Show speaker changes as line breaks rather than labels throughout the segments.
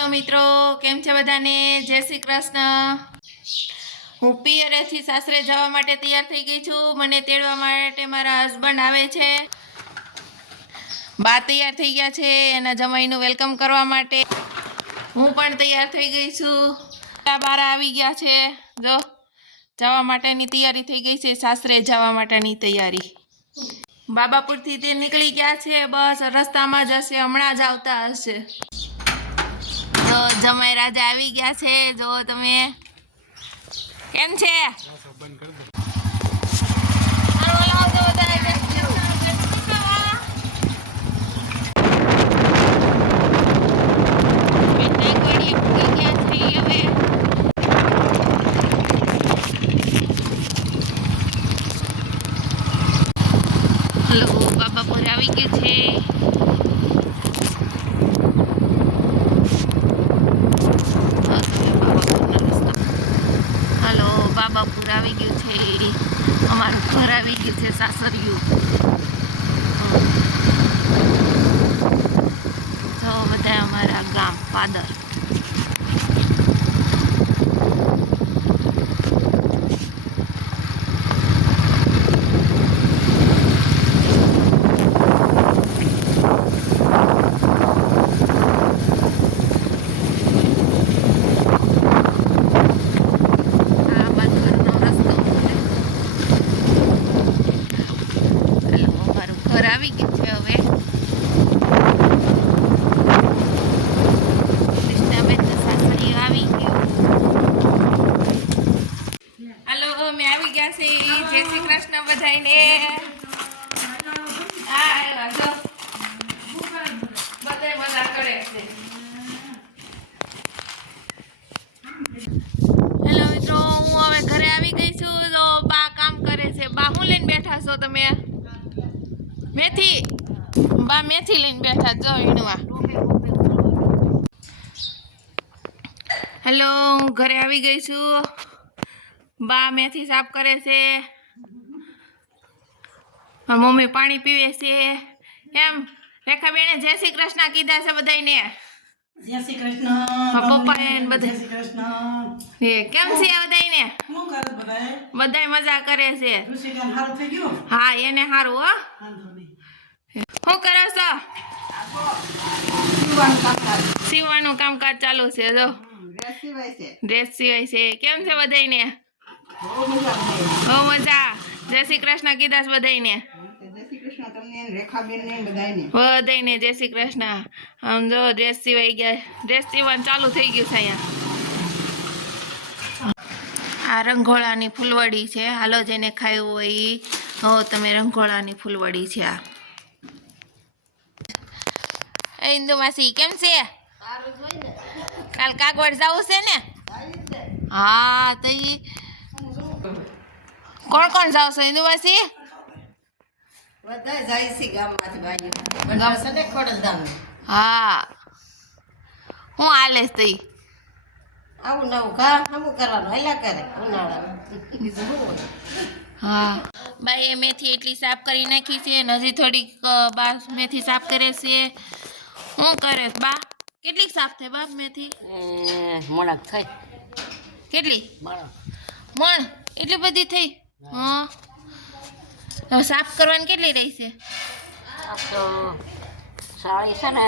Hello મિત્રો, કેમ છે બધાને? જય શ્રી કૃષ્ણ. હું પિયરેથી સાસરે જવા માટે તૈયાર થઈ ગઈ છું. મને તેડવા માટે મારા હસબન્ડ આવે છે. બા તૈયાર થઈ ગયા છે એના જમાઈનું વેલકમ કરવા માટે. હું પણ તૈયાર થઈ ગઈ છું. બારા આવી ગયા છે. જો, જવા માટેની તૈયારી થઈ ગઈ છે. સાસરે જવા માટેની તૈયારી. બાબાપુરથી તે નીકળી ગયા છે. બસ રસ્તામાં જ હશે, હમણાં જ આવતા હશે. તો જમાઈ રાજા આવી ગયા છે. જો તમે કેમ છે? હાલો, હલો બાબાપુર આવી ગયું છે આ છે બાબાપુરના રસ્તા. હલો બાબાપુર આવી ગયું છે અમારું ઘર આવી ગયું છે સાસરિયું તો બધા અમારા ગામ પાદર આવી ગયું છે હવે કૃષ્ણાબેન તો સાસરી આવી ગયું હલો અમે આવી ગયા છે જય શ્રી કૃષ્ણ બધાયને હા આવ્યા જો બધાય મજા કરે છે હેલો મિત્રો હું હવે ઘરે આવી ગઈ છું તો બા કામ કરે છે બા હું લઈને બેઠા છો તમે? મેથી? બા, મેથી લઈને બેઠા જો ઈણવા. હેલો, હું ઘરે આવી ગઈ છું. બા મેથી સાફ કરે છે. મમ્મી પાણી પીવે છે. એમ, રેખાબેને જય શ્રી કૃષ્ણ કીધા છે બધાયને.
જય શ્રી કૃષ્ણ.
પપ્પા એન બધા.
શ્રી કૃષ્ણ.
એ કેમ છે બધાય ને
શું કરે બધાએ
બધાય મજા કરે છે.
થઈ ગયું?
હા એને સારું હો. શું કરો છો. સીવવાનું કામકાજ. ચાલુ છે જો.
ડ્રેસ સિવાય છે.
કેમ છે
બધાય ને
બહુ મજા. જય શ્રી કૃષ્ણ કીધા છે બધાયને
જય શ્રી કૃષ્ણ તમને ને રેખાબેન ને બધાને
બધાયને. જય શ્રી કૃષ્ણ. આમ જો ડ્રેસ સિવાઈ ગયા. ડ્રેસ સીવવાનું ચાલુ થઈ ગયું છે અહીંયા. આ રંગોળાની ફૂલવડી છે. હાલો જેને ખાયું હોય એ હો તમે રંગોળાની ફૂલવડી છે આ. ઇન્દુ માસી કેમ છે? કાલ કાગવડ જવું છે ને? હા તો કોણ કોણ જાવ છો ઇન્દુ માસી
બધા જાય છે ગામમાંથી ભાઈઓ.
ગામ-
છે ને ખોડલધામ.
હા. હું હાલે તઈ?
આવું નવું કા આવું કરવાનું હલ્યા કરે ઉનાળામાં.
હા. બાઈએ મેથી એટલી સાફ કરી નાખી છે હજી થોડીક બા મેથી સાફ કરે છે. શું કરે બા કેટલીક સાફ થઈ બા મેથી?
મોડક થઈ.
કેટલી? મણ? એટલી બધી થઈ? હા. સાફ કરવાની કેટલી રહેશે
તો સાડી છે ને?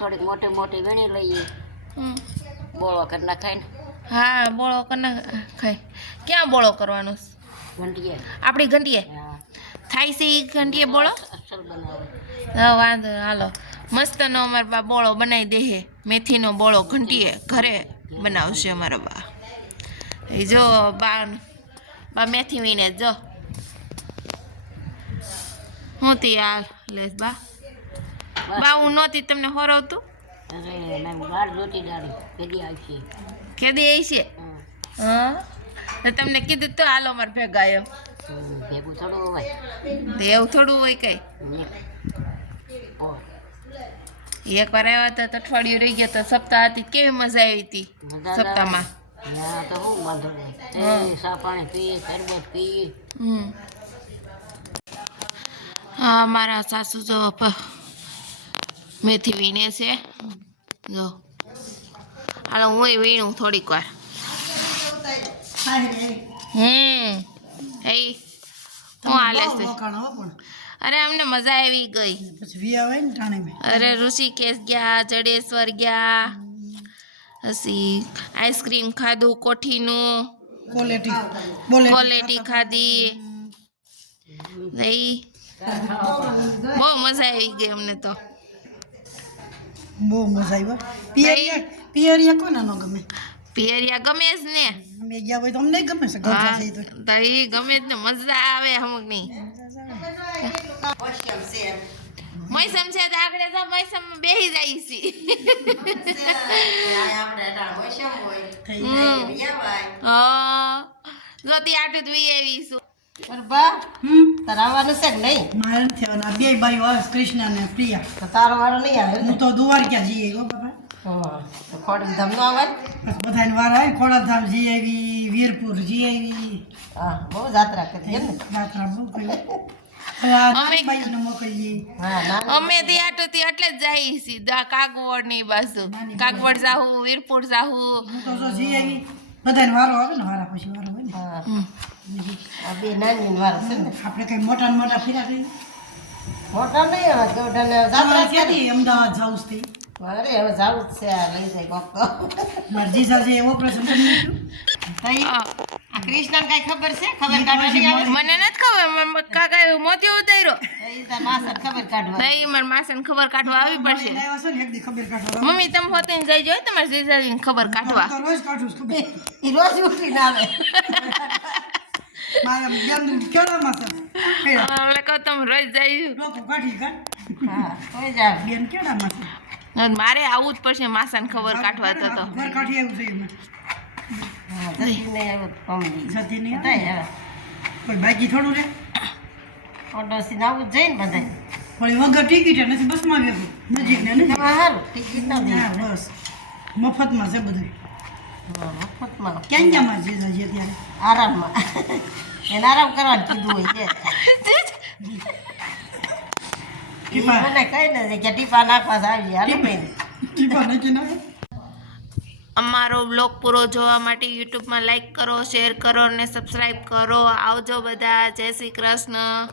થોડીક મોટી મોટી વીણી લઈએ. બોળો કરી નાખાય ને.
હા બોળો કરી નાખાય. ક્યાં બોળો કરવાનો?
ઘંટીએ
આપણી ઘંટીએ થાય છે એ ઘંટીએ બોળો? હા વાંધો હાલો હાલો. મસ્તનો અમારા બા બોળો બનાવી દેહે મેથીનો બોળો ઘંટીએ ઘરે બનાવશે અમારા બા. એ જો બા બા મેથી વીને જો. હું તી આ લેસ બા. બા હું નહોતી તમને હોરવતું?
કેદી
આવી છે હા. તમને કીધું તો હાલો અમારે ભેગા એમ
ભેગું થોડું હોય.
એવું થોડું હોય કઈ? એક વાર આવ્યા હતા તો અઠવાડિયું રહી ગયા તો સપ્તાહ હતી. કેવી મજા આવી હતી સપ્તાહમાં?
તો વાંધો નહીં. પાણી પીએ શરબત પીએ
મારા સાસુ જો મેથી વીણે છે. જો. હાલો હું એ વીણું થોડીક વાર. હમ. એ હું હાલે છે. અરે અમને મજા આવી ગઈ. અરે ઋષિકેશ ગયા જડેશ્વર ગયા. પછી આઈસ્ક્રીમ ખાધું કોઠીનું.
ક્વોલિટી
ખાધી. નહીં બહુ મજા આવી ગઈ અમને તો.
બહુ મજા આવી પિયરિયા પિયરિયા કોના નો ગમે?
પિયરિયા ગમે જ ને.
અમે ગયા હોય તો અમને ગમે છે
હા
ગોતા તો.
તો ઈ ગમે જ ને મજા આવે અમુકની.
મોસમ છે
તો આપણે તો મોસમ બેસી જાય છે.
આપણે મોસમ હોય.
થઈ.
હા. જોતી આટું તો વી આવીશું
ગરબા?
હમ
તારે છે કે નહીં?
મારે નથી આવવાના. બે ભાઈઓ આવે કૃષ્ણ ને પ્રિયા.
તો તારો વારો નહીં આવે
હું તો દ્વારકા જઈએ ગો બાપા.
હા તો ખોડી નો આવે?
બસ બધાને વાર આવે. ખોડાધામ જઈ આવી વીરપુર જઈ આવી.
હા બહુ જાત્રા કરી એમ ને?
જાત્રા બહુ કરી.
અમે-
નાની બાઈઓને મોકલીએ.
હા ના
અમે તે આટું થી એટલે જ જઈએ છીએ. કાગવડની બાજુ. કાગવડ જાહું વીરપુર જાહું.
તો જઈ આવી. બધાને વારો આવે ને વારા પછી વારો હોય ને.
હા.
હમ.
આ બે નાની વારો છે ને.
આપણે કઈ મોટા ને મોટા ફેરા કરી
મોટા નહીં હવે કેવડાને જાત્રા
ક્યાંથી? અમદાવાદ જાઉં છે
અરે હવે જાવું જ છે આ લઈ જાય કોક તો.
મારા જીજા જે ઓપરેશન કરી નાખ્યું.
તઈ?
હા.
આ કૃષ્ણને કઈ ખબર છે? ખબર કાઢવા
મને નથી ખબર કાકા મોતી ઉતાર્યો.
ખબર કાઢવા
નહીં મારા ખબર કાઢવા આવી પડશે.
આવ્યો છે ને એક દી ખબર કાઢવા
મમ્મી તમે હોતે જઈ જોઈ તમારે જીજાજી ખબર કાઢવા.
રોજ કાઢું છું ખબર.
ઈ રોજ ઉઠીને આવે.
મારા બેન કેળામાં છે.
હવે કહો તમે જઈ
લોકો કાઢી કાઢ
હા કોઈ જ
બેન કેળામાં છે.
મારે આવવું જ પડશે માસાને ખબર કાઢવા તો તો.
ઘર કાઢી આવ્યું છે એમને
જતી નહીં આવે
જતી નહીં આવે.
બધાય આવે?
કોઈ બાકી થોડું રે?
ઓડોસીને આવું જ જાય ને બધાય.
વળી વગર ટિકિટ નથી બસમાં આવ્યો નજીક ને
એમાં સારું ટિકિટ ન
હા બસ. મફતમાં છે બધું
મફતમાં
ક્યાં ક્યાંમાં છે હજી અત્યારે?
આરામમાં. એને આરામ કરવાનું કીધું હોય છે. મને કઈ નથી કે ટીપા નાખવા આવી હાલો
ટીપા નાખી નાખે?
અમારો બ્લોગ પૂરો જોવા માટે યુટ્યુબમાં લાઈક કરો શેર કરો અને સબસ્ક્રાઈબ કરો. આવજો બધા. જય શ્રી કૃષ્ણ.